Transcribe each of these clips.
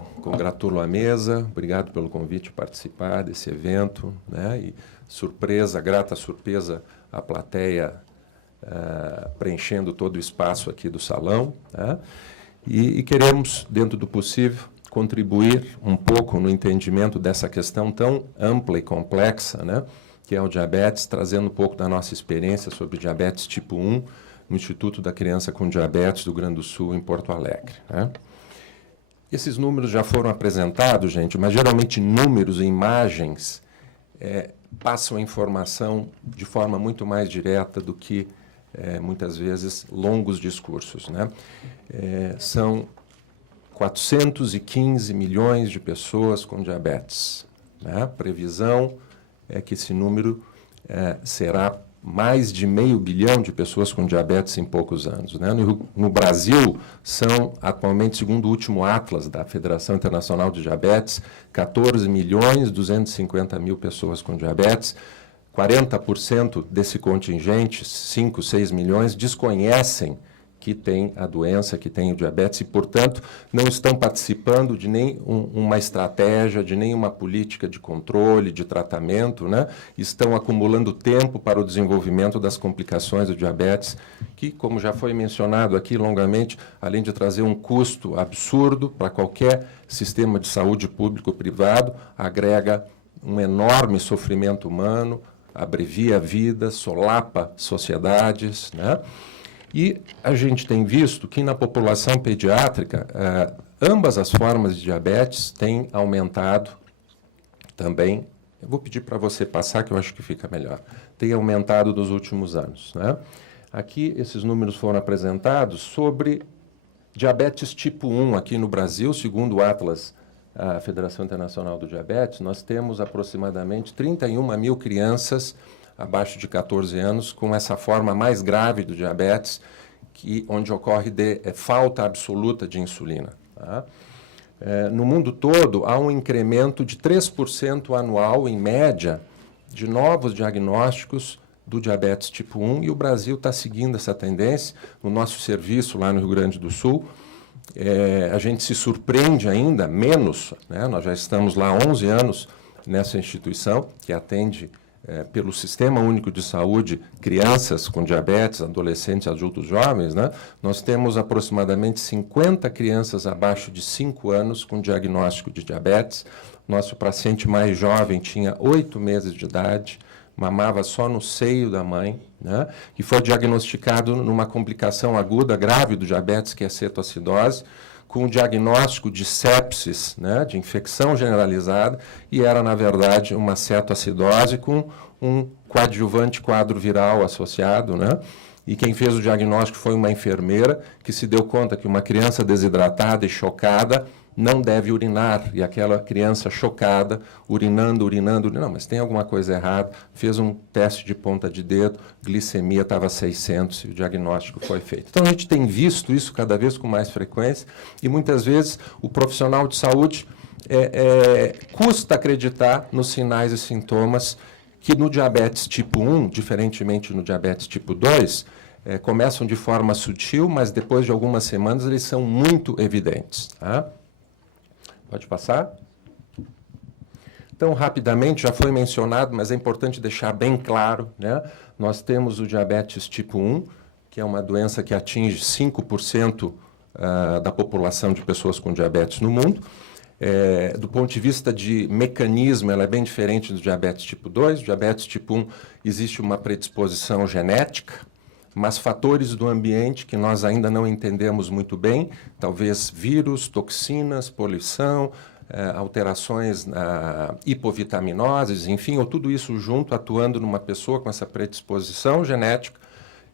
Congratulo a mesa, obrigado pelo convite a participar desse evento, né? E surpresa, grata surpresa, a plateia preenchendo todo o espaço aqui do salão, né? E queremos, dentro do possível, contribuir um pouco no entendimento dessa questão tão ampla e complexa, né? Que é o diabetes, trazendo um pouco da nossa experiência sobre diabetes tipo 1 no Instituto da Criança com Diabetes do Rio Grande do Sul, em Porto Alegre, né? Esses números já foram apresentados, gente, mas geralmente números e imagens passam a informação de forma muito mais direta do que, muitas vezes, longos discursos, né? São 415 milhões de pessoas com diabetes, né? A previsão é que esse número será mais de 500 milhão de pessoas com diabetes em poucos anos, né? No Brasil, são, atualmente, segundo o último Atlas da Federação Internacional de Diabetes, 14.250.000 pessoas com diabetes. 40% desse contingente, 5, 6 milhões, desconhecem que tem a doença, que tem o diabetes e, portanto, não estão participando de uma estratégia, de nenhuma política de controle, de tratamento, né? Estão acumulando tempo para o desenvolvimento das complicações do diabetes, que, como já foi mencionado aqui longamente, além de trazer um custo absurdo para qualquer sistema de saúde público ou privado, agrega um enorme sofrimento humano, abrevia a vida, solapa sociedades, né? E a gente tem visto que na população pediátrica, ambas as formas de diabetes têm aumentado também. Eu vou pedir para você passar, que eu acho que fica melhor. Tem aumentado nos últimos anos, né? Aqui, esses números foram apresentados sobre diabetes tipo 1 aqui no Brasil, segundo o Atlas, a Federação Internacional do Diabetes. Nós temos aproximadamente 31 mil crianças abaixo de 14 anos, com essa forma mais grave do diabetes, onde ocorre falta absoluta de insulina, tá? No mundo todo, há um incremento de 3% anual, em média, de novos diagnósticos do diabetes tipo 1, e o Brasil está seguindo essa tendência. No nosso serviço, lá no Rio Grande do Sul, a gente se surpreende ainda menos, né? Nós já estamos lá há 11 anos nessa instituição, que atende pelo Sistema Único de Saúde, crianças com diabetes, adolescentes, adultos jovens, né? Nós temos aproximadamente 50 crianças abaixo de 5 anos com diagnóstico de diabetes. Nosso paciente mais jovem tinha 8 meses de idade, mamava só no seio da mãe, né? E foi diagnosticado numa complicação aguda grave do diabetes, que é a cetoacidose, com o diagnóstico de sepsis, né, de infecção generalizada, e era, na verdade, uma cetoacidose com um coadjuvante quadro viral associado, né? E quem fez o diagnóstico foi uma enfermeira que se deu conta que uma criança desidratada e chocada não deve urinar, e aquela criança chocada, urinando, mas tem alguma coisa errada, fez um teste de ponta de dedo, glicemia estava 600 e o diagnóstico foi feito. Então, a gente tem visto isso cada vez com mais frequência, e muitas vezes o profissional de saúde custa acreditar nos sinais e sintomas que no diabetes tipo 1, diferentemente no diabetes tipo 2, começam de forma sutil, mas depois de algumas semanas eles são muito evidentes, tá? Pode passar? Então, rapidamente, já foi mencionado, mas é importante deixar bem claro, né? Nós temos o diabetes tipo 1, que é uma doença que atinge 5% da população de pessoas com diabetes no mundo. Do ponto de vista de mecanismo, ela é bem diferente do diabetes tipo 2. O diabetes tipo 1 existe uma predisposição genética, mas fatores do ambiente que nós ainda não entendemos muito bem, talvez vírus, toxinas, poluição, alterações hipovitaminoses, enfim, ou tudo isso junto, atuando numa pessoa com essa predisposição genética,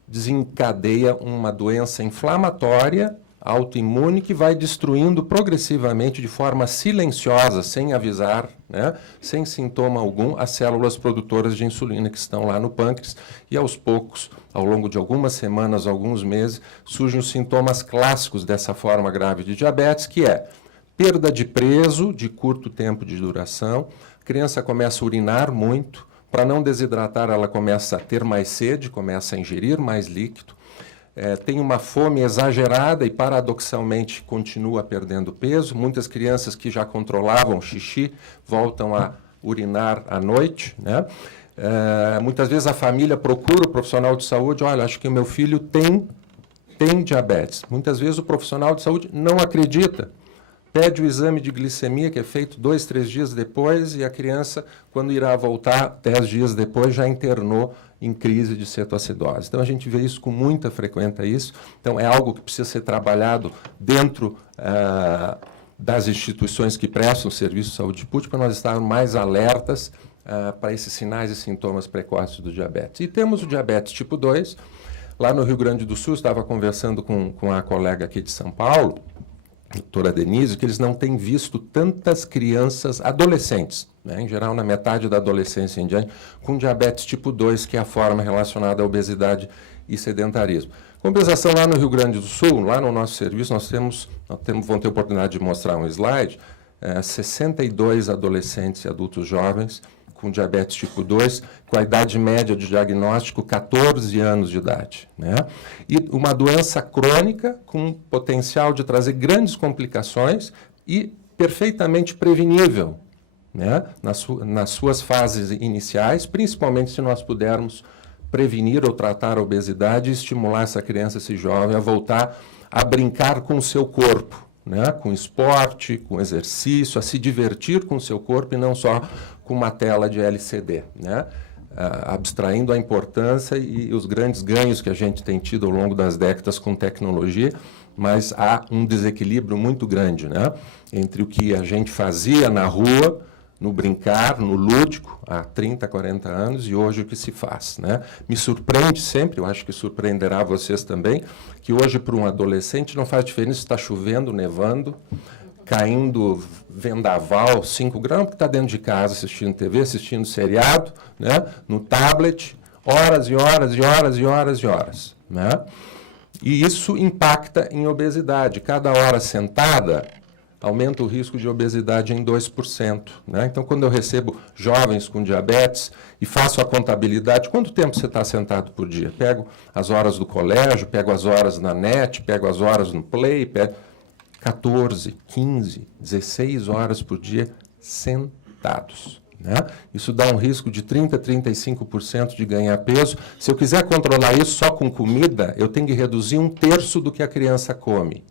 desencadeia uma doença inflamatória, autoimune, que vai destruindo progressivamente, de forma silenciosa, sem avisar, né, sem sintoma algum, as células produtoras de insulina que estão lá no pâncreas, e aos poucos, ao longo de algumas semanas, alguns meses, surgem os sintomas clássicos dessa forma grave de diabetes, que é perda de peso de curto tempo de duração, a criança começa a urinar muito, para não desidratar ela começa a ter mais sede, começa a ingerir mais líquido, tem uma fome exagerada e, paradoxalmente, continua perdendo peso. Muitas crianças que já controlavam o xixi voltam a urinar à noite, né? Muitas vezes a família procura o profissional de saúde, olha, acho que o meu filho tem diabetes. Muitas vezes o profissional de saúde não acredita. Pede o exame de glicemia, que é feito 2, 3 dias depois, e a criança, quando irá voltar 10 dias depois, já internou em crise de cetoacidose. Então, a gente vê isso com muita frequência. Então, é algo que precisa ser trabalhado dentro das instituições que prestam serviço de saúde pública, para nós estarmos mais alertas para esses sinais e sintomas precoces do diabetes. E temos o diabetes tipo 2. Lá no Rio Grande do Sul, estava conversando com a colega aqui de São Paulo, a doutora Denise, que eles não têm visto tantas crianças adolescentes, né, em geral na metade da adolescência em diante, com diabetes tipo 2, que é a forma relacionada à obesidade e sedentarismo. Compensação, lá no Rio Grande do Sul, lá no nosso serviço, vão ter oportunidade de mostrar um slide, 62 adolescentes e adultos jovens com diabetes tipo 2, com a idade média de diagnóstico 14 anos de idade, né? E uma doença crônica com potencial de trazer grandes complicações e perfeitamente prevenível, né? Nas suas fases iniciais, principalmente se nós pudermos prevenir ou tratar a obesidade e estimular essa criança, esse jovem, a voltar a brincar com o seu corpo, né? Com esporte, com exercício, a se divertir com o seu corpo e não só com uma tela de LCD, né? Abstraindo a importância e os grandes ganhos que a gente tem tido ao longo das décadas com tecnologia, mas há um desequilíbrio muito grande, né? Entre o que a gente fazia na rua, no brincar, no lúdico, há 30, 40 anos, e hoje o que se faz, né? Me surpreende sempre, eu acho que surpreenderá vocês também, que hoje para um adolescente não faz diferença se está chovendo, nevando, caindo vendaval, 5 graus, porque está dentro de casa assistindo TV, assistindo seriado, né? No tablet, horas e horas e horas e horas e horas, né? E isso impacta em obesidade. Cada hora sentada aumenta o risco de obesidade em 2%. Né? Então, quando eu recebo jovens com diabetes e faço a contabilidade, quanto tempo você está sentado por dia? Pego as horas do colégio, pego as horas na net, pego as horas no Play, pego 14, 15, 16 horas por dia sentados. Né? Isso dá um risco de 30% a 35% de ganhar peso. Se eu quiser controlar isso só com comida, eu tenho que reduzir 1/3 do que a criança come.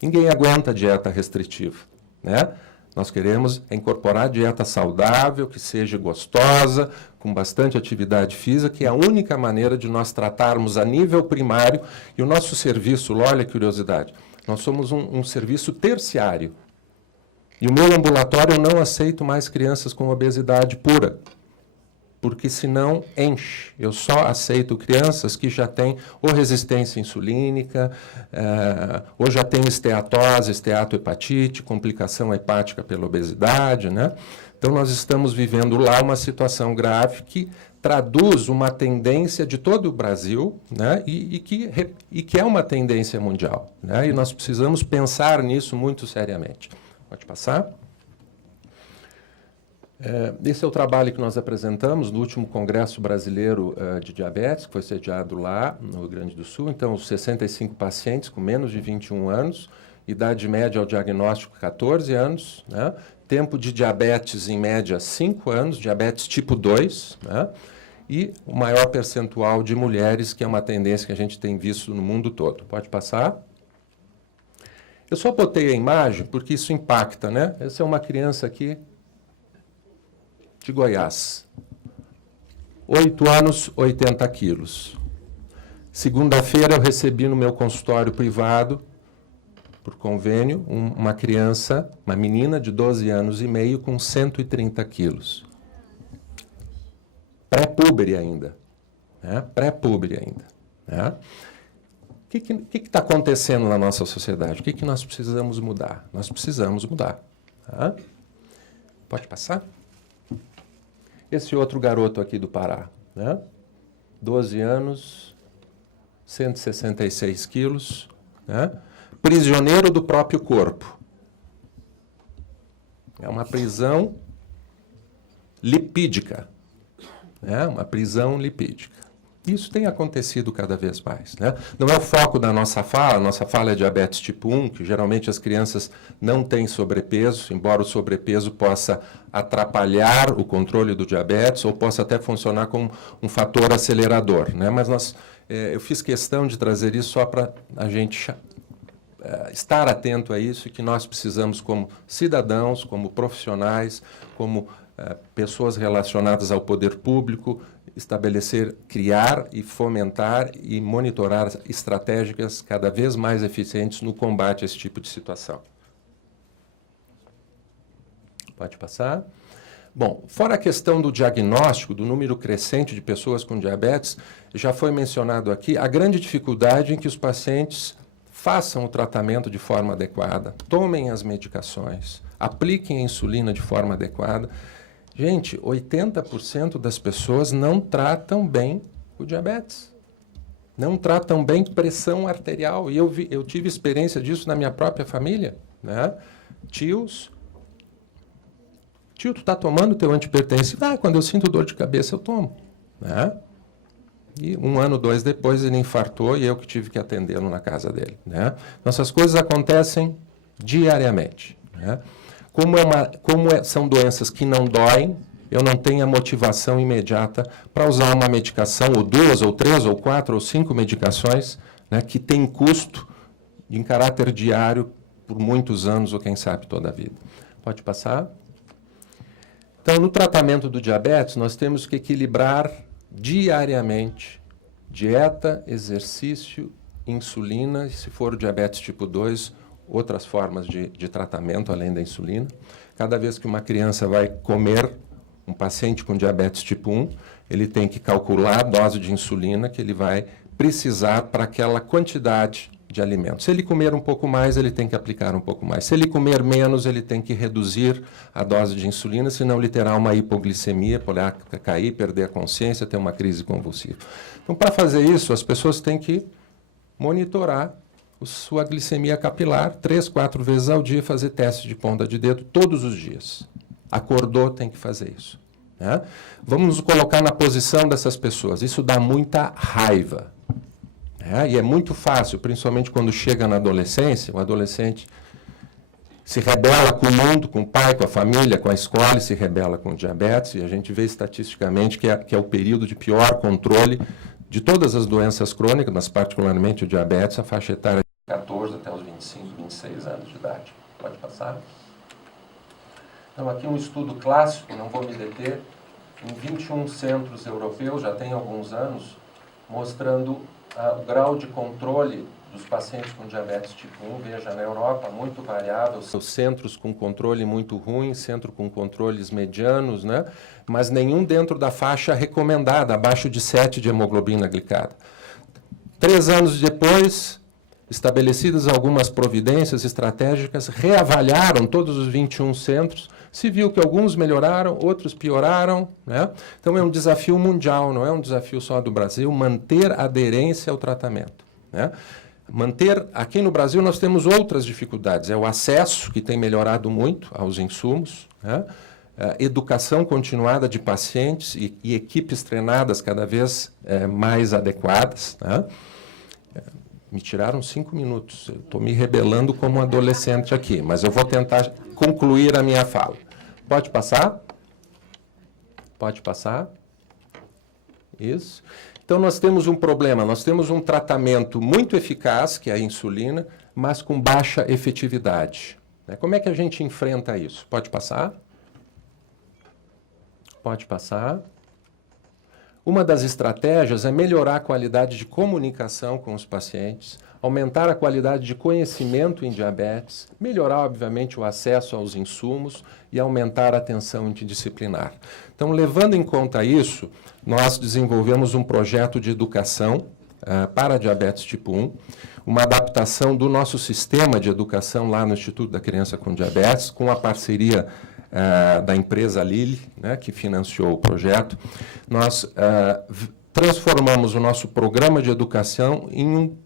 Ninguém aguenta dieta restritiva, né? Nós queremos incorporar dieta saudável, que seja gostosa, com bastante atividade física, que é a única maneira de nós tratarmos a nível primário. E o nosso serviço, olha que curiosidade, nós somos um serviço terciário. E o meu ambulatório eu não aceito mais crianças com obesidade pura, porque senão enche. Eu só aceito crianças que já têm ou resistência insulínica, ou já têm esteatose, esteatohepatite, complicação hepática pela obesidade, né? Então, nós estamos vivendo lá uma situação grave que traduz uma tendência de todo o Brasil, né? e que é uma tendência mundial, né? E nós precisamos pensar nisso muito seriamente. Pode passar? Esse é o trabalho que nós apresentamos no último Congresso Brasileiro de Diabetes, que foi sediado lá no Rio Grande do Sul. Então, os 65 pacientes com menos de 21 anos, idade média ao diagnóstico 14 anos, né? Tempo de diabetes, em média, 5 anos, diabetes tipo 2, né? E o maior percentual de mulheres, que é uma tendência que a gente tem visto no mundo todo. Pode passar? Eu só botei a imagem porque isso impacta, né? Essa é uma criança aqui de Goiás. 8 anos, 80 quilos. Segunda-feira eu recebi no meu consultório privado, por convênio, uma criança, uma menina de 12 anos e meio com 130 quilos. Pré-púbere ainda. Né? Pré-púbere ainda. Né? O que está acontecendo na nossa sociedade? O que nós precisamos mudar? Nós precisamos mudar. Tá? Pode passar? Esse outro garoto aqui do Pará, né? 12 anos, 166 quilos, né? Prisioneiro do próprio corpo. É uma prisão lipídica. Né? Uma prisão lipídica. Isso tem acontecido cada vez mais, né? Não é o foco da nossa fala é diabetes tipo 1, que geralmente as crianças não têm sobrepeso, embora o sobrepeso possa atrapalhar o controle do diabetes ou possa até funcionar como um fator acelerador, né? Mas eu fiz questão de trazer isso só para a gente estar atento a isso, e que nós precisamos, como cidadãos, como profissionais, como pessoas relacionadas ao poder público, estabelecer, criar e fomentar e monitorar estratégias cada vez mais eficientes no combate a esse tipo de situação. Pode passar. Bom, fora a questão do diagnóstico, do número crescente de pessoas com diabetes, já foi mencionado aqui a grande dificuldade em que os pacientes façam o tratamento de forma adequada, tomem as medicações, apliquem a insulina de forma adequada. Gente, 80% das pessoas não tratam bem o diabetes. Não tratam bem pressão arterial. E eu tive experiência disso na minha própria família, né? Tio, tu está tomando teu antipertensivo? Quando eu sinto dor de cabeça, eu tomo, né? E 1 ano, 2 depois, ele infartou e eu que tive que atendê-lo na casa dele, né? Então, essas coisas acontecem diariamente, né? São doenças que não doem, eu não tenho a motivação imediata para usar uma medicação, ou 2, ou 3, ou 4, ou 5 medicações, né, que têm custo em caráter diário por muitos anos, ou quem sabe toda a vida. Pode passar? Então, no tratamento do diabetes, nós temos que equilibrar diariamente dieta, exercício, insulina, e se for o diabetes tipo 2, outras formas de tratamento além da insulina. Cada vez que uma criança vai comer, um paciente com diabetes tipo 1, ele tem que calcular a dose de insulina que ele vai precisar para aquela quantidade de alimento. Se ele comer um pouco mais, ele tem que aplicar um pouco mais. Se ele comer menos, ele tem que reduzir a dose de insulina, senão ele terá uma hipoglicemia, poderá cair, perder a consciência, ter uma crise convulsiva. Então, para fazer isso, as pessoas têm que monitorar sua glicemia capilar 3, 4 vezes ao dia, fazer teste de ponta de dedo todos os dias. Acordou, tem que fazer isso, né? Vamos nos colocar na posição dessas pessoas. Isso dá muita raiva, né? E é muito fácil, principalmente quando chega na adolescência, o adolescente se rebela com o mundo, com o pai, com a família, com a escola, e se rebela com o diabetes, e a gente vê estatisticamente que é o período de pior controle de todas as doenças crônicas, mas particularmente o diabetes, a faixa etária de 14 até os 25, 26 anos de idade. Pode passar? Então, aqui um estudo clássico, não vou me deter, em 21 centros europeus, já tem alguns anos, mostrando o grau de controle dos pacientes com diabetes tipo 1. Veja, na Europa, muito variável, os centros com controle muito ruim, centro com controles medianos, né? Mas nenhum dentro da faixa recomendada, abaixo de 7 de hemoglobina glicada. 3 anos depois, estabelecidas algumas providências estratégicas, reavaliaram todos os 21 centros, se viu que alguns melhoraram, outros pioraram, né? Então é um desafio mundial, não é um desafio só do Brasil, manter a aderência ao tratamento, né? Aqui no Brasil nós temos outras dificuldades, é o acesso, que tem melhorado muito aos insumos, né? Educação continuada de pacientes e equipes treinadas cada vez mais adequadas, né? Me tiraram 5 minutos, eu estou me rebelando como um adolescente aqui, mas eu vou tentar concluir a minha fala. Pode passar? Pode passar? Isso. Então, nós temos um problema, nós temos um tratamento muito eficaz, que é a insulina, mas com baixa efetividade. Como é que a gente enfrenta isso? Pode passar? Pode passar. Uma das estratégias é melhorar a qualidade de comunicação com os pacientes, aumentar a qualidade de conhecimento em diabetes, melhorar, obviamente, o acesso aos insumos e aumentar a atenção interdisciplinar. Então, levando em conta isso, nós desenvolvemos um projeto de educação para diabetes tipo 1, uma adaptação do nosso sistema de educação lá no Instituto da Criança com Diabetes, com a parceria da empresa Lilly, né, que financiou o projeto. Nós transformamos o nosso programa de educação em um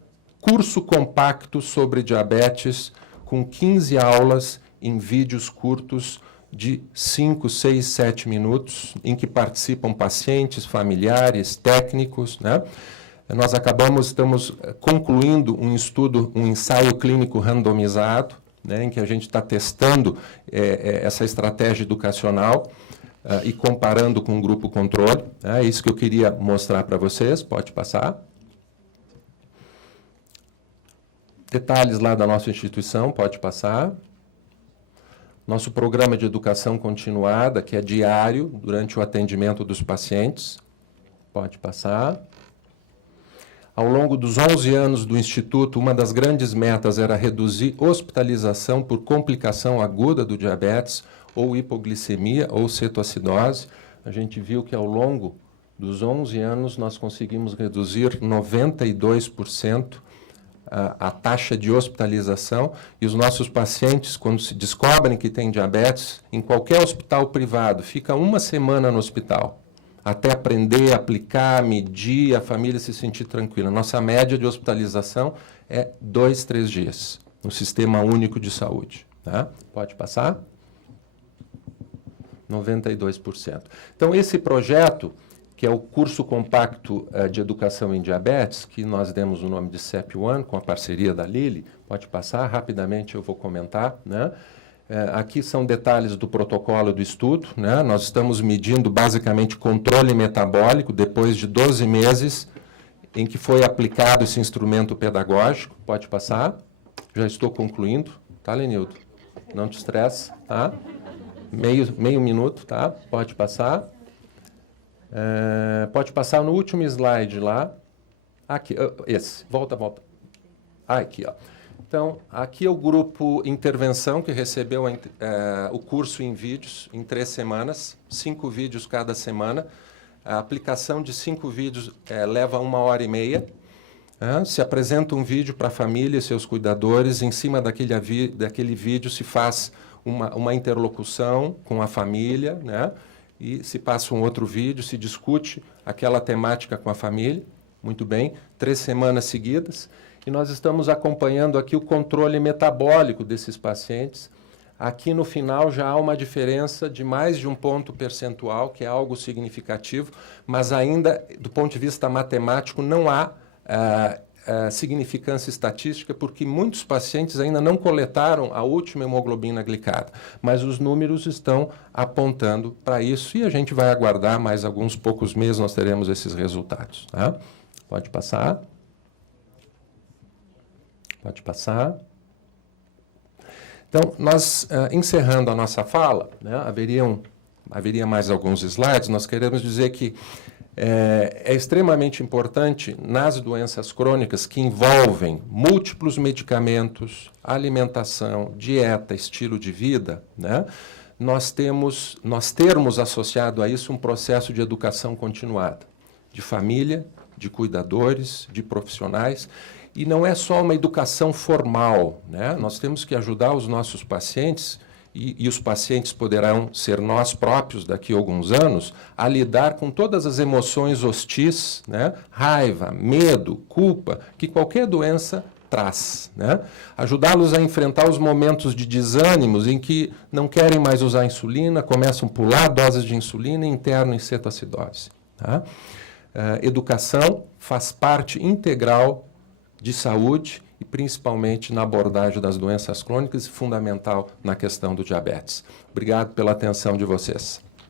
curso compacto sobre diabetes, com 15 aulas em vídeos curtos de 5, 6, 7 minutos, em que participam pacientes, familiares, técnicos, né? Estamos concluindo um estudo, um ensaio clínico randomizado, né, em que a gente está testando essa estratégia educacional e comparando com o grupo controle. É isso que eu queria mostrar para vocês. Pode passar. Detalhes lá da nossa instituição, pode passar. Nosso programa de educação continuada, que é diário, durante o atendimento dos pacientes. Pode passar. Ao longo dos 11 anos do Instituto, uma das grandes metas era reduzir hospitalização por complicação aguda do diabetes, ou hipoglicemia, ou cetoacidose. A gente viu que ao longo dos 11 anos nós conseguimos reduzir 92% a taxa de hospitalização, e os nossos pacientes, quando se descobrem que têm diabetes, em qualquer hospital privado, fica uma semana no hospital, até aprender, aplicar, medir, a família se sentir tranquila. Nossa média de hospitalização é 2, 3 dias, no Sistema Único de Saúde. Tá? Pode passar? 92%. Então, esse projeto, que é o curso compacto de educação em diabetes, que nós demos o nome de CEP1, com a parceria da Lili, pode passar, rapidamente eu vou comentar, né? Aqui são detalhes do protocolo do estudo, né? Nós estamos medindo basicamente controle metabólico depois de 12 meses em que foi aplicado esse instrumento pedagógico. Pode passar. Já estou concluindo. Tá, Lenildo? Não te estresse, tá? Meio minuto, tá? Pode passar. Pode passar no último slide lá. Aqui, esse. Volta. Aqui, ó. Então, aqui é o grupo Intervenção, que recebeu o curso em vídeos em 3 semanas, 5 vídeos cada semana. A aplicação de 5 vídeos leva 1h30. Se apresenta um vídeo para a família e seus cuidadores. Em cima daquele vídeo se faz uma interlocução com a família, né? E se passa um outro vídeo, se discute aquela temática com a família. Muito bem, 3 semanas seguidas. E nós estamos acompanhando aqui o controle metabólico desses pacientes. Aqui no final já há uma diferença de mais de 1 ponto percentual, que é algo significativo, mas ainda, do ponto de vista matemático, não há significância estatística, porque muitos pacientes ainda não coletaram a última hemoglobina glicada. Mas os números estão apontando para isso, e a gente vai aguardar mais alguns poucos meses, nós teremos esses resultados. Tá? Pode passar. Pode passar. Então, nós, encerrando a nossa fala, né, haveria mais alguns slides, nós queremos dizer que é extremamente importante nas doenças crônicas que envolvem múltiplos medicamentos, alimentação, dieta, estilo de vida, né, nós termos associado a isso um processo de educação continuada, de família, de cuidadores, de profissionais. E não é só uma educação formal, né? Nós temos que ajudar os nossos pacientes, e os pacientes poderão ser nós próprios daqui a alguns anos, a lidar com todas as emoções hostis, né? Raiva, medo, culpa, que qualquer doença traz, né? Ajudá-los a enfrentar os momentos de desânimos em que não querem mais usar insulina, começam a pular doses de insulina e internam em cetoacidose. Tá? Educação faz parte integral de saúde e principalmente na abordagem das doenças crônicas e fundamental na questão do diabetes. Obrigado pela atenção de vocês.